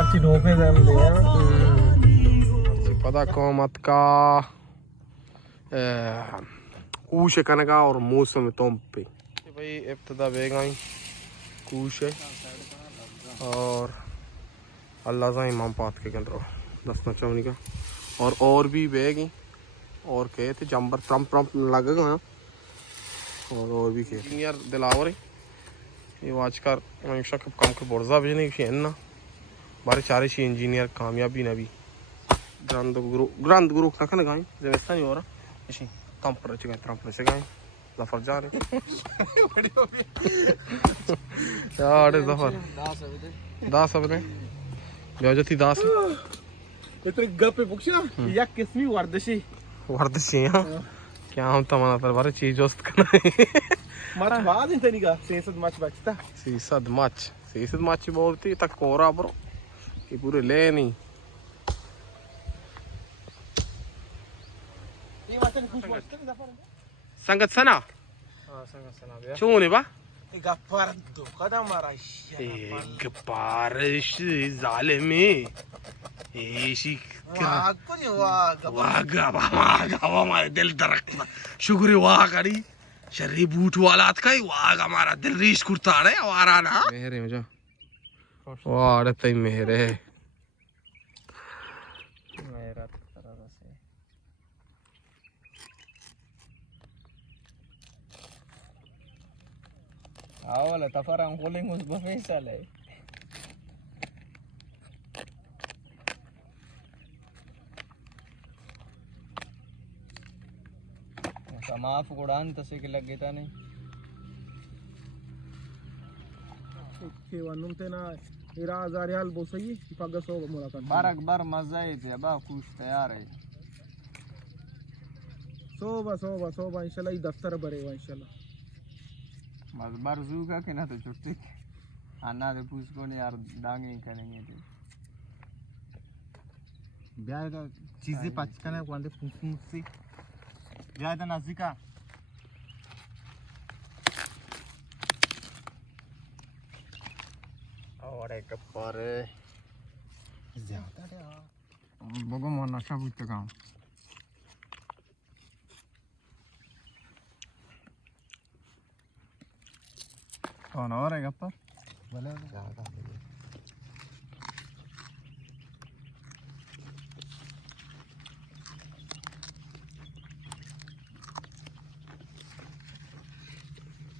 marci Dhoke जमते हैं पता कोमत का कूश कनका और मौसम तोम पे भाई इब्तदा बेगाई कूश और अल्लाह सा इमाम पात के अंदर दसना चाहूँगी का और भी बेगी और कहे थे जंबर ट्रम्प ट्रम्प लग गए और भी कहे इंजीनियर दिलावर ये आजकल हमेशा कम के बोर्जा भेजने की ना बारे चारे शी इंजीनियर कामयाबी ना भी ग्रांड गुरु ना खाना गाएं जैसा नहीं हो रहा इसी कम पर चुके ट्रम्प से गाएं जफर जा रहे यार जफर 10 अब ने ब्याजती 10 इतने गप्पे पुछना या किस्मी वर्दशी हां क्या हम तमाना पर बारे चीज दोस्त करना मच बाद इंतनी का सेसद मच बचता सीसद मच बोलती तक कोरा ब्रो ये पूरे ले नहीं ये वाटन खुश वाटते ना जफर संगत सना हां संगत सना बे क्यों नहीं बा गप्पर दो कदम मारा एक बारिश जालिमी ऐसी वागा हमारे दिल दरकता शुक्र वाह करी शरीर बूट वाला का वाग हमारा दिल रीस कुर्ता है आवारा ना मेहरे मुझे वाह अरे तई मेहरे मेरा तरह से आओ वाला तफरा हम बोलेंगे उस बफेसल है माफ उड़ान तसे के लग गया नहीं के वनुम ते ना इरा रियाल बोसई पगसो मुलाकात बारक बार मजा है थे बा खुश तैयार है सोबा इंशाल्लाह दफ्तर भरेगा इंशाल्लाह बस बार जूगा के ना तो छुट्टी आना दे पूछ को नहीं यार डांगे करेंगे थे ब्याह का चीजें पचकना वाले पूछ से ज्यादा नजदीका और एक पर ज्यादा रे बगो मन नशा बुझते काम कौन और है पर बोले ज्यादा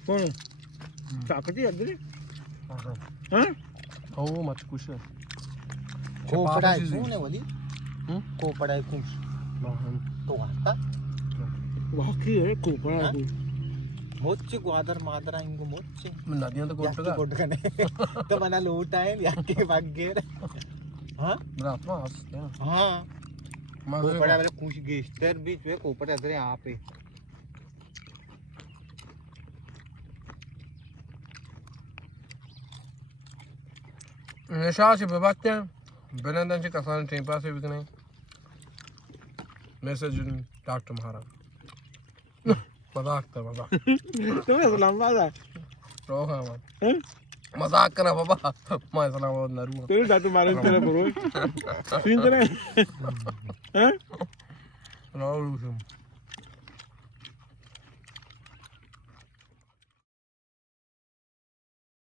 कौन चाकती अगली हां ओ मत कुछ को पढ़ाई कौन है वाली को पढ़ाई कुछ तो आता वाकई है को पढ़ाई मोच्चे ग्वादर मादरा इंगो मोच्चे नदियां तो कोट कने तो मना लोट आए याके भाग गए हां रात में हां को पढ़ाई वाले कुछ गेस्टर बीच में को पढ़ाई इधर यहां पे नशा से बात क्या बेनंदन से कसान टेम पास भी नहीं मैसेज डॉक्टर महाराज मजाक था बाबा तुम्हें सलाम बाजा रोहा मजाक करना बाबा मैं सलाम नरू तेरे दांत मारे तेरे ब्रो सीन तेरे हैं नो